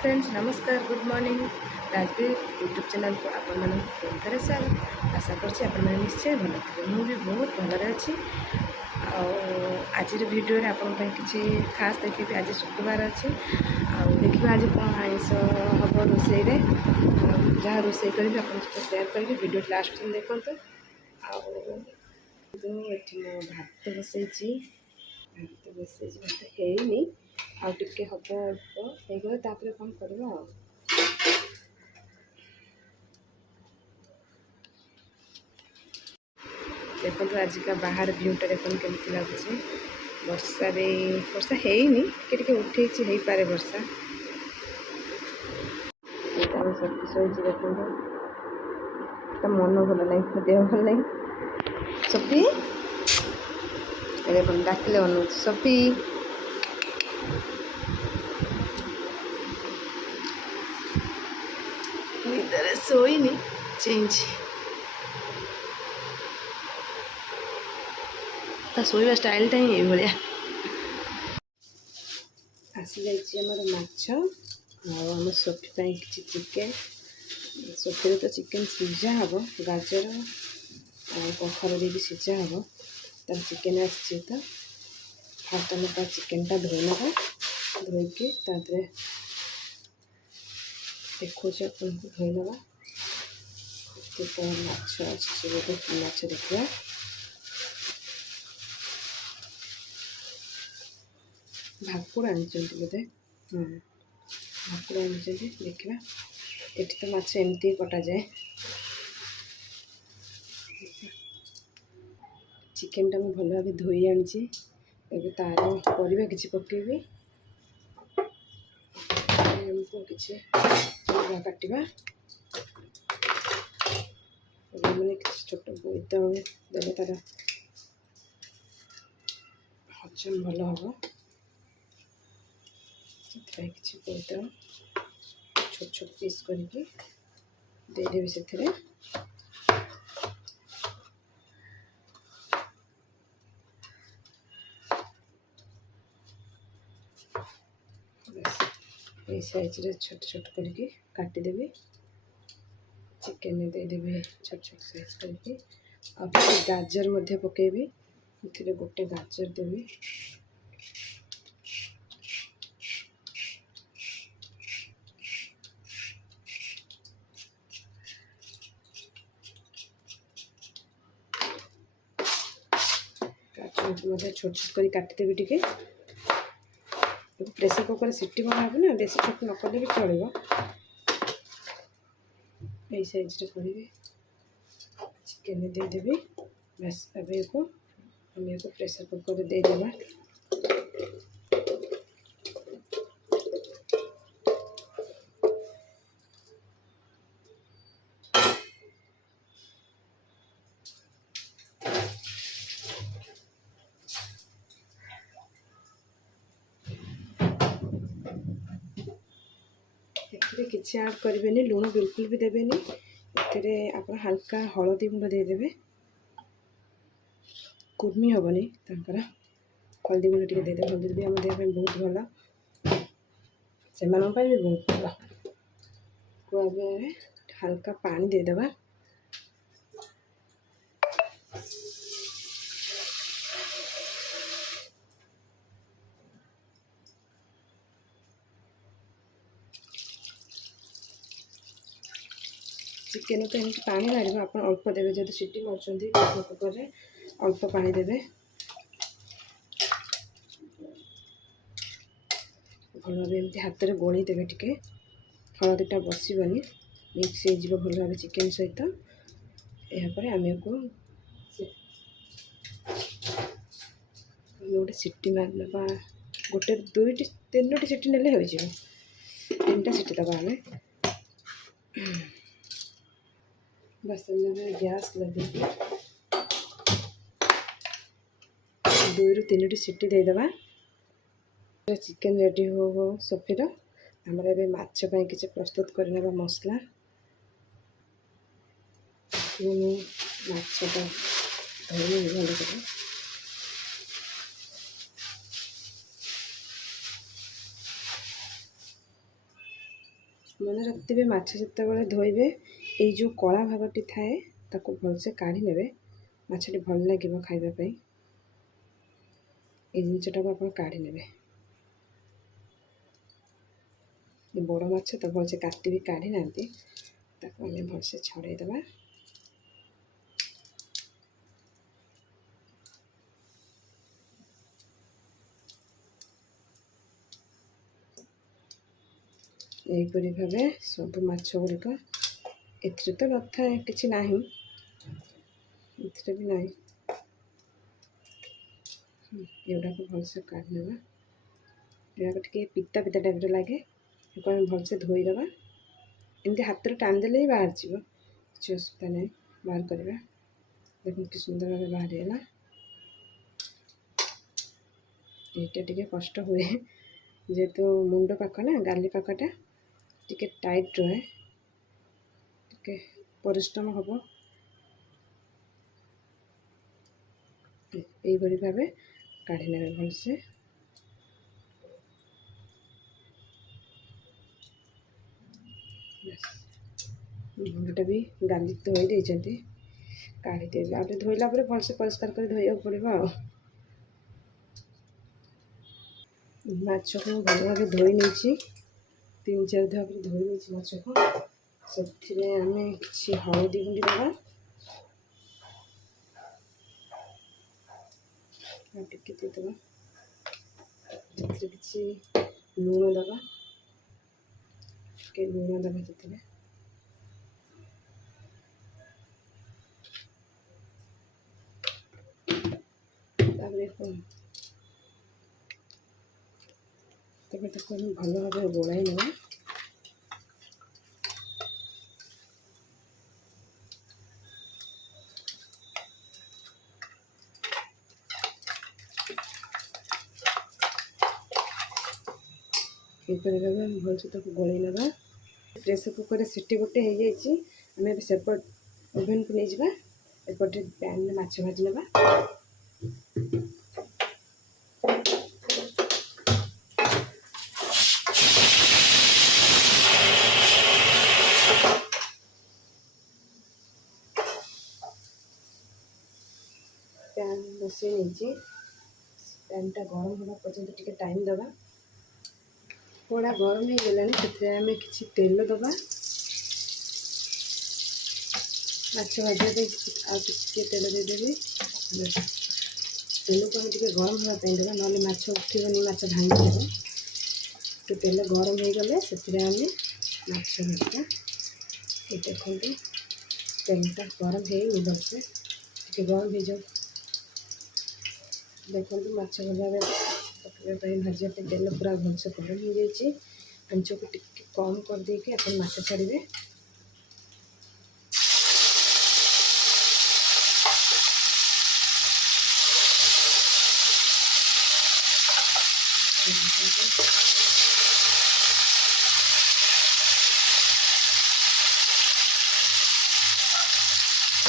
Friends नमस्कार good morning Rajveer YouTube channel को आपण मन पुनः स्वागत आशा कर निश्चय भल थे मुझे बहुत भलरे अच्छी आज भिडियो आपन किसी खास देखी आज शुक्रवार अच्छी देखिए आज कौन आइस हम रोसे जहाँ रोसे करी आप सेयार करी भिडियो लास्ट दिन देखो ये मो भात बसई भात है आउ टिके हम अल्प हो गला कौन करवा देखो आज का बाहर व्यूटा देखो केमती लगुच वर्षा वर्षा है उठे हो पारे वर्षा सब शोची देखो तो मन भल ना देह भल ना सफी देखो डाकिले अनुच सफी निदरे सोईनी चेंज ता सोईवा स्टाइलटा ही भाया आसी जामर माछ आम सोफी कि चिकेन सोफी तो चिकेन सीझा हम गाजर कखर भी सीझा हम तर चिकेन आसी तो फास्ट आम चिकेनटा धोई ना धोईकी देखो आपको धोई ना माछ अच्छे माछ देखा भाकुड़ आनी बोधे भाकुड़ आनी देखा ये तो माछ एमती कटा जाए चिकेन टा भल भाव धोई आनी तार परिवा किसी पकेबी किसी काटा मैंने छोट बोईतालु देवे तार हजम भल हम से किसी बोईतालु छोट छोट पीस करके देदेवी से ये साइज रे छोट छोट करके काटिदेवी चिकेन देदेवी छोट छोट साइज करके अब गाजर मध्य पकेबी ये गोटे गाजर देवी गाजर छोट छोट कर काटिदेवी टिके प्रेसर कुकर सीटी बनाबी ना बेसी छोट न कले भी चलो यही साइज करी चिकेन देदेवी बस अब हम ये प्रेसर कुकर देदेवा किसी ऐड करेंगे लुण बिल्कुल भी देवेनि आप हल्का हलदी गुंड देदेवे कुर्मी हेनी तर हल्दी गुंड टे देदेवे हल्दी भी आम देह बहुत भल से भी बहुत भल को हल्का पानी देदेवा चिकेन तो एमती पानी मार आप अल्प देवे जो सीटी मार कुकर अल्प पानी देवे भल भाव एमती हाथ में गोली देवे टिके हलदीटा बसबनी मिक्स हो भल भाव चिकेन सहित यापर आम को गोटे सीटी मारना गोटे दुईटी तीन सीटी नेले हो तीन टा सीटी दबा आम बस गैस लगे 2 ରୁ 3टी सीटी देदेवा चिकेन रेडी हो सफीर आमर ए माछ किसी प्रस्तुत करने मसला माछटा धोई भल कर मन रखिथे माछ जितेबाला धोइबे ये जो कला भागटी थाए ताको भलसे काढ़ी नेबे माछटी भल लगे खाइबापी ये जिनटा को आप काढ़ी नेबे बड़ माछ तो भलसे काटी भी काढ़ी ना आम भलसे छड़ेदबा यहीपरी भाव सब माछ गुड़िक एथि तो नथा कि ना भी ना एगुड़ा को भलसे काढ़ी ना एगुड़ा टे पिता पिता टाइप लगे आम भलसे धोईदबा एमती हाथ टाणीदे ही बाहर जाव कि असुविधा ना बाहर करवा देख कि सुंदर भाव बाहरीगला यहाँ टे कष्ट हुए जेहेतु मुंड पाख ना गाली पाखटा टिके टाइट रहे टिके परिश्रम हम यहीपरी भाव काढ़ी ने भलसे मुंडटा भी गाली धोई देते काढ़ी दे आगे धोइला भलसे परिष्कार कर धोया पड़ो माछ को भल भाव धोई नहीं 3-4 धाप धोई नहीं माछ को से आम कि हलदी गुंडी दबा टिके देदबा कि लुण दबा टे लुण दबा से भल भाव गोलाई ना भाव भलसे गोलाई ना प्रेसर कुकर सीटी गोटे हो जाए आम सेपट ओभेन को नहीं जावा एपटे पैन में माछ भाजी ना पैन बसई नहीं पैनटा गरम होगा पर्यंत टिके टाइम दबा थोड़ा गरम हो गलानी से आम कि तेल दबा माछ भाजा आगे तेल देदेवी तेल को टे गरम होगापी देवा ना माछ उठनी माछ भांगी तो तेल गरम हो गले से आम माछ भाजा ये देखो तेलटा गरम है भलसे टे गरम हो जाओ देखो माछ भजा पकड़ापी भाजपी तेल पूरा भलसे गरम हो जाए आंच को टे कम कर देके आप माछ छाड़े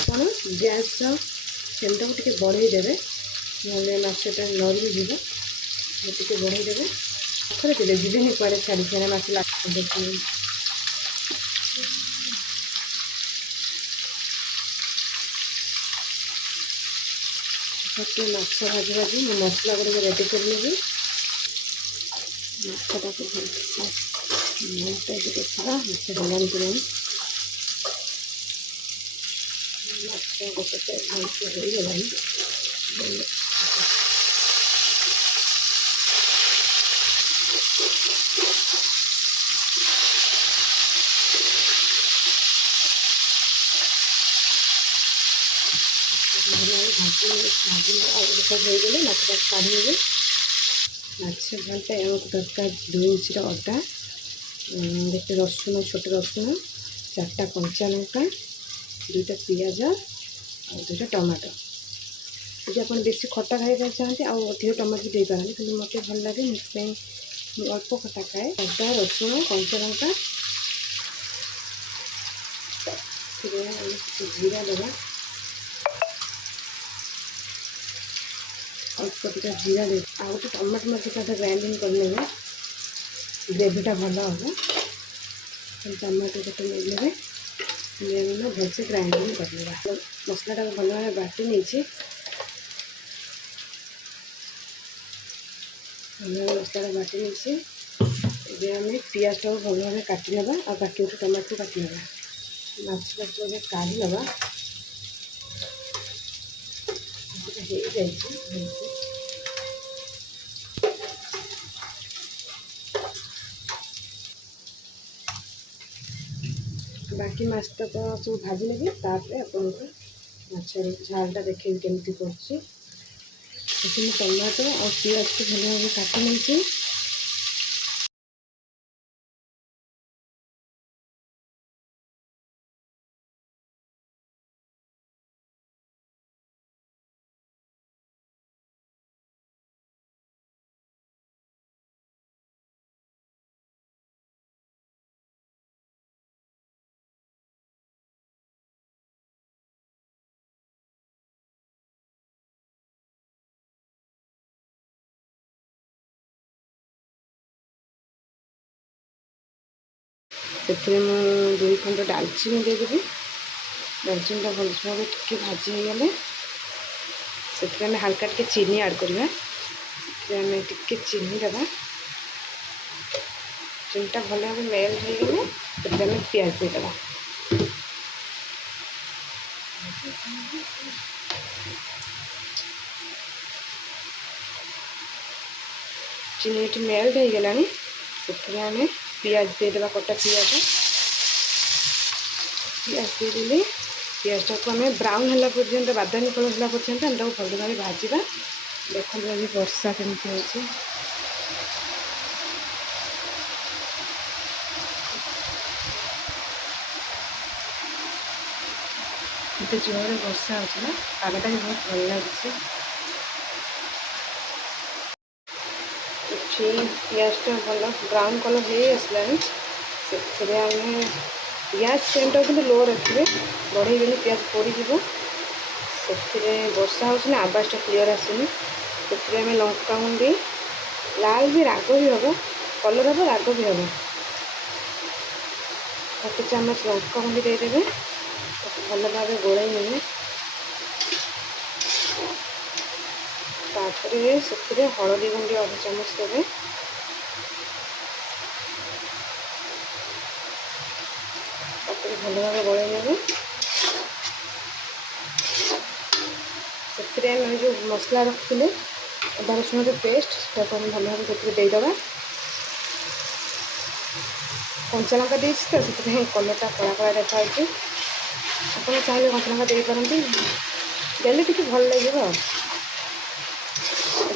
कौन गैस फ्लेम टाक टे बढ़ई देवे ना माछटा नरमी जीव टे बढ़ई देवे पाखे थे जीवन कुआड़े छाड़ी छाड़े माछ माछ भाजी भाजी मसला गुड़ा रेडी कर नेबी माछटा को भलसे देखा माछ गलानी कि माछ गोटे भलसे हो गलानी भाजी हो गले माछटा काढ़ी नेबे माछ घंटा एमक दरकार 2 इंच अदा गोटे रसुण छोट रसुण 4टा कंचा लंका 2टा पियाज और 2टा टमाटो यदि आप बेसी खटा खाई चाहते अधिक टमाटो भी देपारे कि मत भल लगे मुझे अल्प खटा खाए अदा रसुण कंचा लंका जीरा देवा अल्प टिका जीरा दे गोटे टमाटो मत ग्राइंडिंग कर ग्रेवीटा भल हम टमाटो गोटे नेले भलसे ग्राइंडिंग करवा मसलाटा भल भाव बाटी नहीं मसला बाटी नहीं आम पियाज टाक भल भाव काटी ना आ बाकी गोटे टमाटो काटी ना माछ काढ़ी ना हो बाकी माछ तक सब भाजी नेबी तापर आपको माछर झालटा देखे केमती कर टमाटो और पियाज को भल भाव काटी नहीं से 2 खंड डालचीनी देदेवी डालचीनीटा भल भाव टे भाजी हो गले से हल्का टे चीनी ऐड करवा टे चीनी दबा चीनीटा भल भाव मेल्ट हो गले से पियाज देदेबा चीनी ये मेल्ट हो गला से पियाज देदेबा कटा पियाज देदेली पियाजटा को आम ब्राउन है पर्यंत बादामी कलर है पर्यंत आम भल भाव भाजवा देखो अभी वर्षा केमती हो जोर वर्षा होगा पागटा भी बहुत भल लगे पियाजटा भल ब्राउन कलर हो आसला से पियाज फ्लेमटा कि लो रखिए बढ़े गले पियाज पोड़ीज से वर्षा हो आवाज़टा क्लीयर आसुनी से लंका गुंडी लाल भी राग भी हम कलर हम राग भी हम 1 चामच लंका गुंडी देदेवे भल भाव गोलाई ने से हलदी गुंडी 1/2 चामच देवे भल भाव गोलाई ने जो मसला रखते अदा रसुण पेस्ट भल भाव से देदेबा कंचा लंका दे तो से कलरटा कला कला देखा आप चाहिए कंचा लंका दे पारती देले टी भल लगे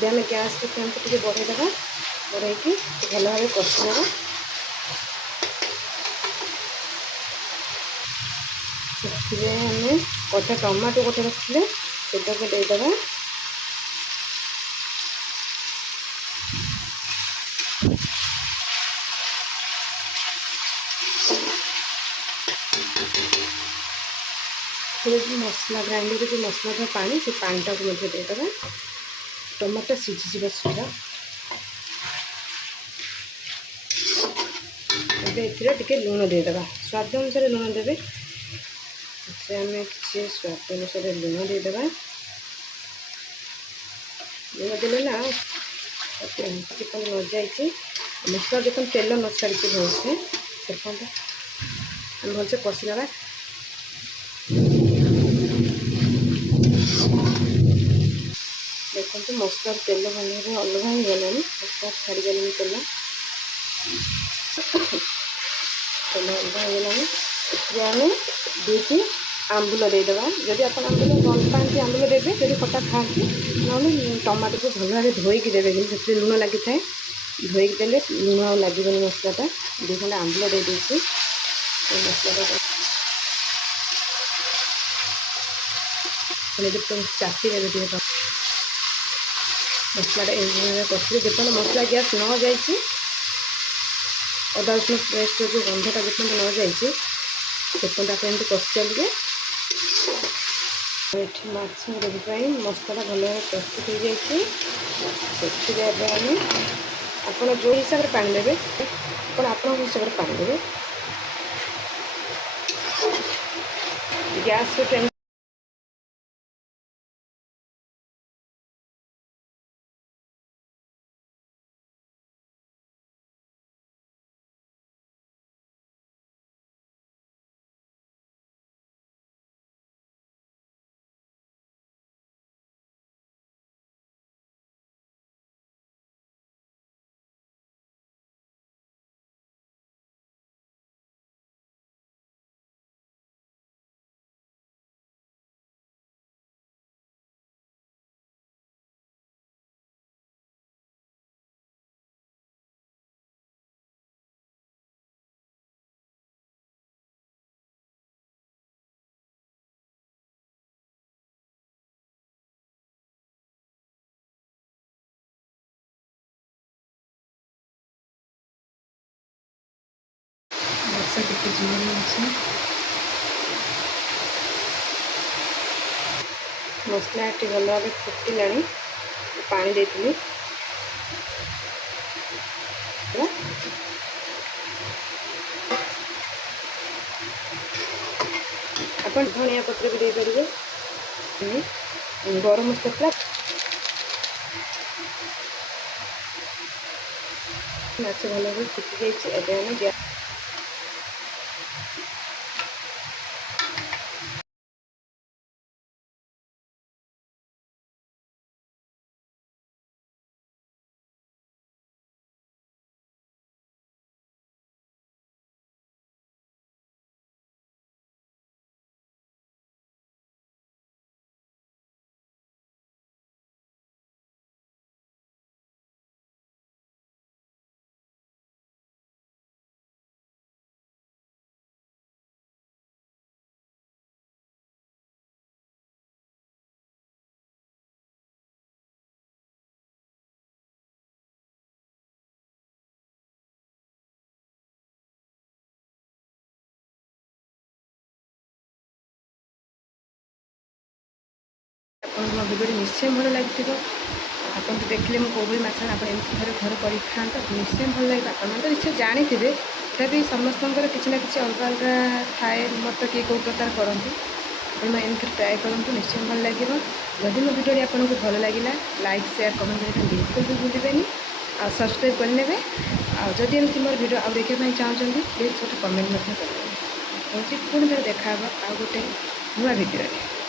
आम गैस फ्लेम को टी बढ़ेदेवा बढ़े भल भाव कषिदेवा से आम कटा टमाटो गोटे रखते से देदेवा जो मसला ग्राइंडर जो मसला था पानी से पानीटा को देदेवा टमाटो सीझीज सीधा टे लुण देदेवा स्वाद अनुसार लुण देवे से आम कि स्वाद अनुसार लुण देदेवा लुण देले ना चिकन न जाए मसला देखो तेल न छाड़ी भलसे देखो आम भलसे कषिदेवा देखो मसलार तेल भल भाव अलग हो गला मसला छाड़ी गलानी तेल तेल अलग हो गला आम 2टी आंबुल देदेवा जदि आप आंबुल भल पाती आंबुल देवे जब खटा खाती ना टमाटो को भल भाव धोईक देवे कि लुण लगी थाए धोईक देले लुण आ लगे मसलाटा 2 खंड आंबुल दे देती मसलाटा चाटी देवे मसलाटा कषि जो मसला गैस न जाए अदा रसुण पेस्ट जो गंधटा जो न जाए देखो आप एमती कषि चलिए ये माछ ग्रेवी मसला भल भाव प्रस्तुत हो जाए आप जो हिसाब से पानी देवे आप हिसाब से पानी देवे ଗ୍ୟାସ୍ ଟେନ୍ ବର୍ଷା କେତେ ଜୋରରେ ଅଛି। ମସଲାଟି ଭଲ ଭାବେ ଫୁଟିଲାଣି। ପାଣି ଦେଇଥିଲି। ଆପଣ ଧନିଆ ପତ୍ର ବି ଦେଇପାରିବେ। ଗରମ ମସଲା ମାଛ ଭଲ ଭାବେ ଫୁଟି ଯାଇଛି। ଏବେ ଆମେ ଗ୍ୟାସ୍ ଆପଣଙ୍କୁ ମୋ ଭିଡ଼ିଓଟି ନିଶ୍ଚୟ ଭଲ ଲାଗିଥିବ। ଆପଣ ତ ଦେଖିଲେ ମୁଁ କେଉଁଭଳି ମାଛ ଆପଣ ଏମିତି ଘରେ କରିକି ଖାଆନ୍ତୁ। ନିଶ୍ଚୟ ଭଲ ଲାଗିବ। ଆପଣମାନେ ତ ନିଶ୍ଚୟ ଜାଣିଥିବେ, ତଥାପି ସମସ୍ତଙ୍କର କିଛି ନା କିଛି ଅଲଗା ଅଲଗା ଥାଏ ମତ। କିଏ କେଉଁ ପ୍ରକାର କରନ୍ତି। ଆପଣ ଏମିତି ଟ୍ରାଏ କରନ୍ତୁ, ନିଶ୍ଚୟ ଭଲ ଲାଗିବ। ଯଦି ମୋ ଭିଡ଼ିଓଟି ଆପଣଙ୍କୁ ଭଲ ଲାଗିଲା, ଲାଇକ୍ ସେୟାର କମେଣ୍ଟ କରିବା ବିଲକୁଲ ବି ଭୁଲିବେନି। ଆଉ ସବସ୍କ୍ରାଇବ୍ କରିନେବେ। ଆଉ ଯଦି ଏମିତି ମୋର ଭିଡ଼ିଓ ଆଉ ଦେଖିବା ପାଇଁ ଚାହୁଁଛନ୍ତି, ପ୍ଲିଜ୍ ଗୋଟେ କମେଣ୍ଟ ମଧ୍ୟ କରିଦେବେ। ହେଉଛି ପୁଣି ଥରେ ଦେଖାହେବ ଆଉ ଗୋଟେ ନୂଆ ଭିଡ଼ିଓରେ।